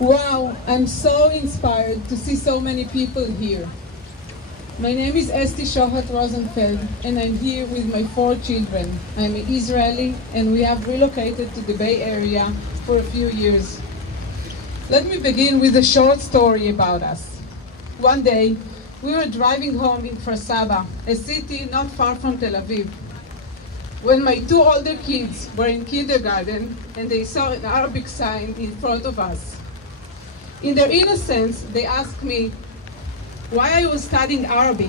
Wow, I'm so inspired to see so many people here. My name is Esti Shohat Rozenfeld, and I'm here with my 4 children. I'm Israeli, and we have relocated to the Bay Area for a few years. Let me begin with a short story about us. One day, we were driving home in Kfar Saba, a city not far from Tel Aviv, when my 2 older kids were in kindergarten and they saw an Arabic sign in front of us. In their innocence, they asked me why I was studying Arabic.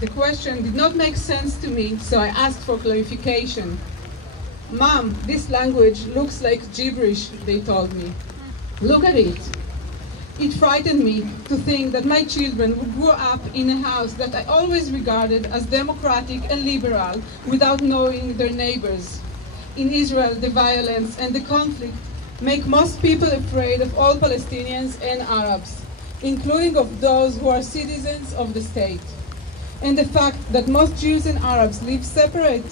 The question did not make sense to me, so I asked for clarification. "Mom, this language looks like gibberish," they told me. "Look at it." It frightened me to think that my children would grow up in a house that I always regarded as democratic and liberal without knowing their neighbors. In Israel, the violence and the conflict make most people afraid of all Palestinians and Arabs, including of those who are citizens of the state. And the fact that most Jews and Arabs live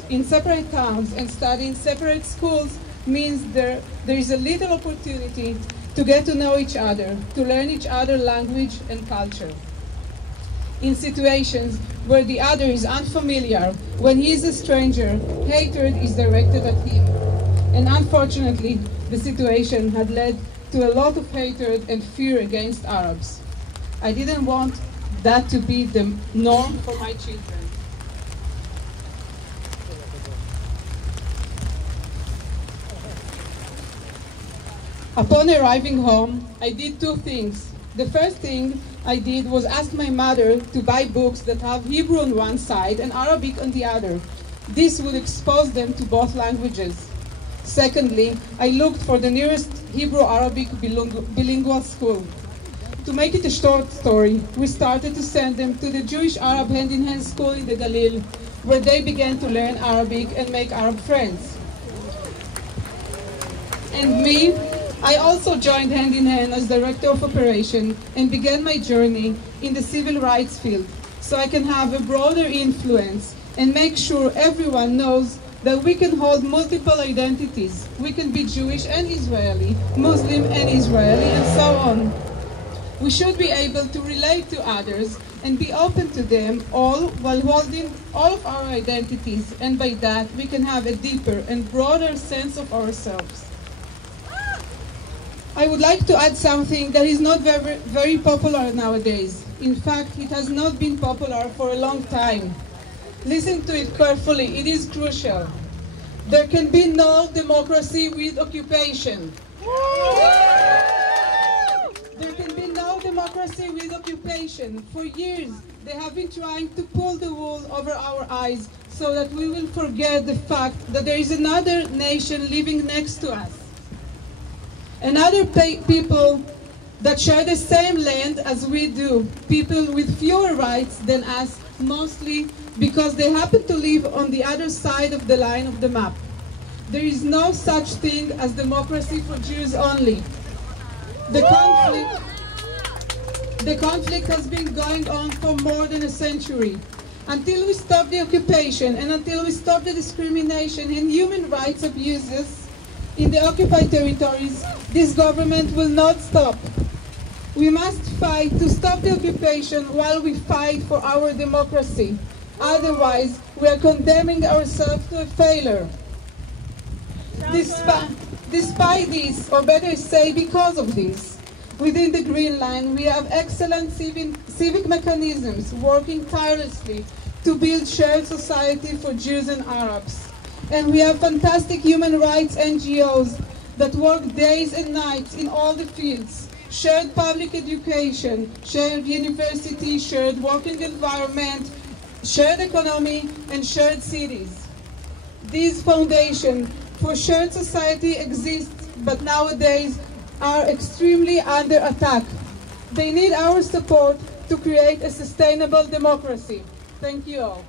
in separate towns and study in separate schools means there is a little opportunity to get to know each other, to learn each other's language and culture. In situations where the other is unfamiliar, when he is a stranger, hatred is directed at him. And unfortunately, the situation had led to a lot of hatred and fear against Arabs. I didn't want that to be the norm for my children. Upon arriving home, I did 2 things. The first thing I did was ask my mother to buy books that have Hebrew on one side and Arabic on the other. This would expose them to both languages. Secondly, I looked for the nearest Hebrew-Arabic bilingual school. To make it a short story, we started to send them to the Jewish-Arab hand-in-hand school in the Galil, where they began to learn Arabic and make Arab friends. And me, I also joined hand-in-hand as Director of Operation and began my journey in the civil rights field, so I can have a broader influence and make sure everyone knows that we can hold multiple identities. We can be Jewish and Israeli, Muslim and Israeli, and so on. We should be able to relate to others and be open to them all while holding all of our identities, and by that we can have a deeper and broader sense of ourselves. I would like to add something that is not very popular nowadays. In fact, it has not been popular for a long time. Listen to it carefully, it is crucial. There can be no democracy with occupation. There can be no democracy with occupation. For years, they have been trying to pull the wool over our eyes so that we will forget the fact that there is another nation living next to us. Another people that share the same land as we do, people with fewer rights than us, mostly because they happen to live on the other side of the line of the map. There is no such thing as democracy for Jews only. The conflict has been going on for more than a century. Until we stop the occupation and until we stop the discrimination and human rights abuses in the occupied territories, this government will not stop. We must fight to stop the occupation while we fight for our democracy. Otherwise, we are condemning ourselves to a failure. Despite this, or better say because of this, within the Green Line, we have excellent civic mechanisms working tirelessly to build shared society for Jews and Arabs. And we have fantastic human rights NGOs that work days and nights in all the fields. Shared public education, shared university, shared working environment, shared economy, and shared cities. These foundations for shared society exist, but nowadays are extremely under attack. They need our support to create a sustainable democracy. Thank you all.